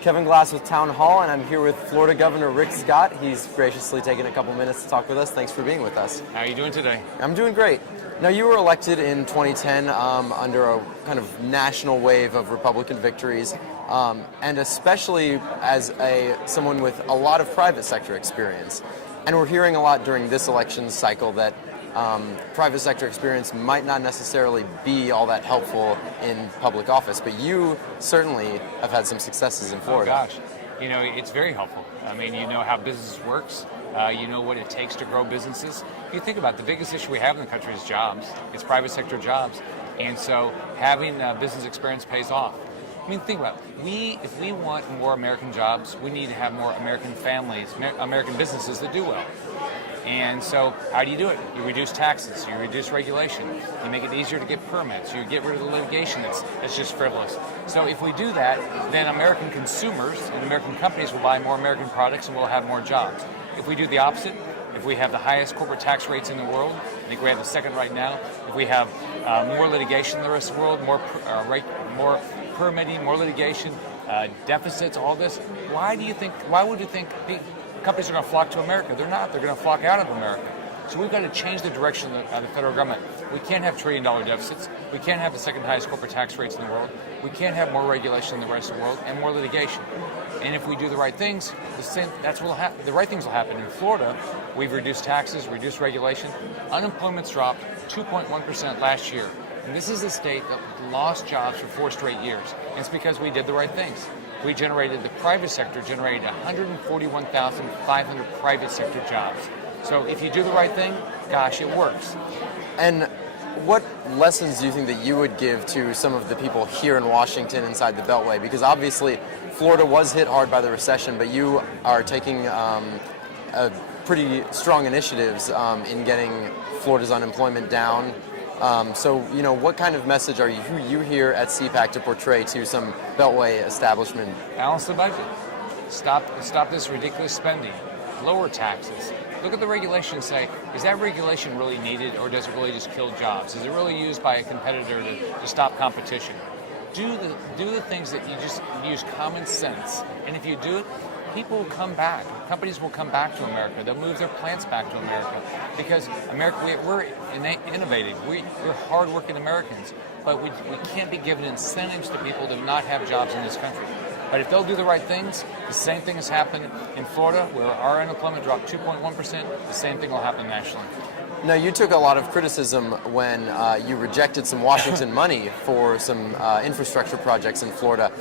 Kevin Glass with Town Hall, and I'm here with Florida Governor Rick Scott. He's graciously taken a couple minutes to talk with us. Thanks for being with us. How are you doing today? I'm doing great. Now, you were elected in 2010 under a kind of national wave of Republican victories, and especially as someone with a lot of private sector experience. And we're hearing a lot during this election cycle that private sector experience might not necessarily be all that helpful in public office, but you certainly have had some successes in Florida. Oh gosh, you know, it's very helpful. I mean, you know how business works. You know what it takes to grow businesses. If you think about it, the biggest issue we have in the country is jobs. It's private sector jobs. And so having business experience pays off. I mean, think about it. If we want more American jobs, we need to have more American families, American businesses that do well. And so how do you do it? You reduce taxes, you reduce regulation, you make it easier to get permits, you get rid of the litigation that's just frivolous. So if we do that, then American consumers and American companies will buy more American products and we'll have more jobs. If we do the opposite, if we have the highest corporate tax rates in the world, I think we have the second right now, if we have more litigation in the rest of the world, more permitting, more litigation, deficits, all this, why would you think companies are going to flock to America? They're not. They're going to flock out of America. So we've got to change the direction of the federal government. We can't have trillion-dollar deficits. We can't have the second highest corporate tax rates in the world. We can't have more regulation in the rest of the world and more litigation. And if we do the right things, that's what will happen. The right things will happen. In Florida, we've reduced taxes, reduced regulation. Unemployment's dropped 2.1% last year. And this is a state that lost jobs for 4 straight years. And it's because we did the right things. The private sector generated 141,500 private sector jobs. So if you do the right thing, gosh, it works. And what lessons do you think that you would give to some of the people here in Washington inside the Beltway? Because obviously Florida was hit hard by the recession, but you are taking pretty strong initiatives in getting Florida's unemployment down. So, you know, what kind of message are you here at CPAC to portray to some Beltway establishment? Balance the budget. Stop this ridiculous spending. Lower taxes. Look at the regulation and say, is that regulation really needed, or does it really just kill jobs? Is it really used by a competitor to stop competition? Do the things that you just use common sense. And if you do it, people will come back. Companies will come back to America. They'll move their plants back to America because we're innovative. We're hardworking Americans, but we can't be giving incentives to people to not have jobs in this country. But if they'll do the right things, the same thing has happened in Florida, where our unemployment dropped 2.1%. The same thing will happen nationally. Now, you took a lot of criticism when you rejected some Washington money for some infrastructure projects in Florida.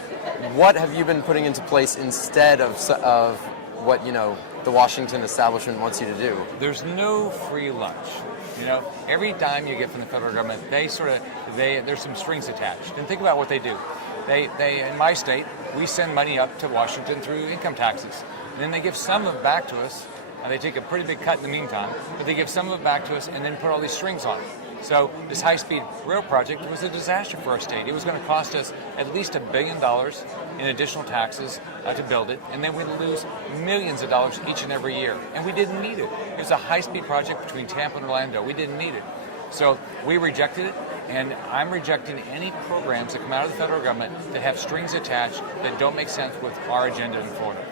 What have you been putting into place instead of what, you know, the Washington establishment wants you to do? There's no free lunch. You know, every dime you get from the federal government, there's some strings attached. And think about what they do. They in my state, we send money up to Washington through income taxes. And then they give some of it back to us. And they take a pretty big cut in the meantime, but they give some of it back to us and then put all these strings on it. So this high-speed rail project was a disaster for our state. It was going to cost us at least $1 billion in additional taxes to build it, and then we'd lose millions of dollars each and every year. And we didn't need it. It was a high-speed project between Tampa and Orlando. We didn't need it. So we rejected it, and I'm rejecting any programs that come out of the federal government that have strings attached that don't make sense with our agenda in Florida.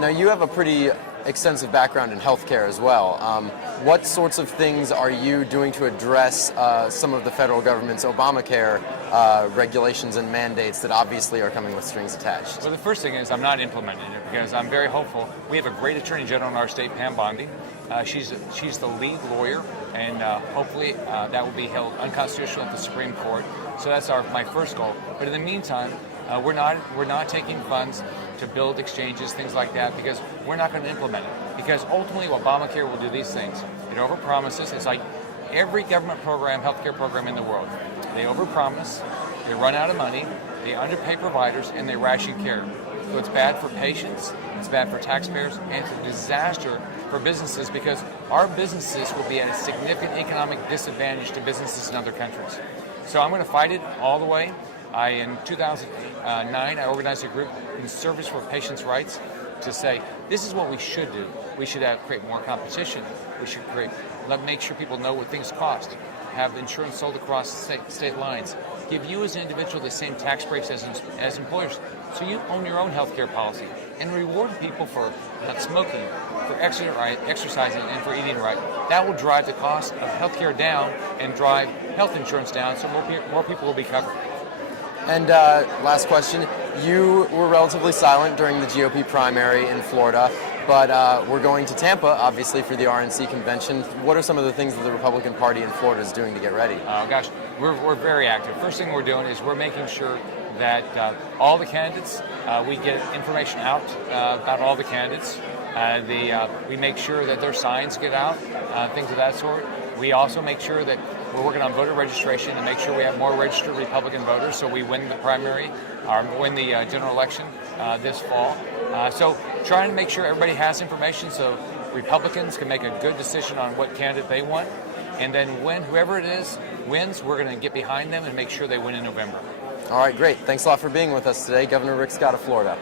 Now, you have a pretty extensive background in healthcare as well. What sorts of things are you doing to address some of the federal government's Obamacare regulations and mandates that obviously are coming with strings attached? Well, the first thing is I'm not implementing it because I'm very hopeful. We have a great Attorney General in our state, Pam Bondi. She's the lead lawyer, and hopefully that will be held unconstitutional at the Supreme Court. So that's my first goal. But in the meantime, we're not taking funds to build exchanges, things like that, because we're not going to implement it. Because ultimately, Obamacare will do these things. It overpromises. It's like every government program, healthcare program in the world. They overpromise, they run out of money, they underpay providers, and they ration care. So it's bad for patients, it's bad for taxpayers, and it's a disaster for businesses because our businesses will be at a significant economic disadvantage to businesses in other countries. So I'm going to fight it all the way. In 2009, I organized a group in service for patients' rights to say, this is what we should do. We should create more competition. We should make sure people know what things cost. Have insurance sold across state lines. Give you as an individual the same tax breaks as employers. so you own your own health care policy, and reward people for not smoking, for exercising, and for eating right. That will drive the cost of health care down and drive health insurance down, so more people will be covered. And last question, you were relatively silent during the GOP primary in Florida, but we're going to Tampa, obviously, for the RNC convention. What are some of the things that the Republican Party in Florida is doing to get ready? Gosh, we're very active. First thing we're doing is we're making sure that all the candidates, we get information out about all the candidates. We make sure that their signs get out, things of that sort. We also make sure that we're working on voter registration to make sure we have more registered Republican voters so we win the primary or win the general election this fall. So trying to make sure everybody has information so Republicans can make a good decision on what candidate they want. And then when whoever it is wins, we're going to get behind them and make sure they win in November. All right, great. Thanks a lot for being with us today, Governor Rick Scott of Florida.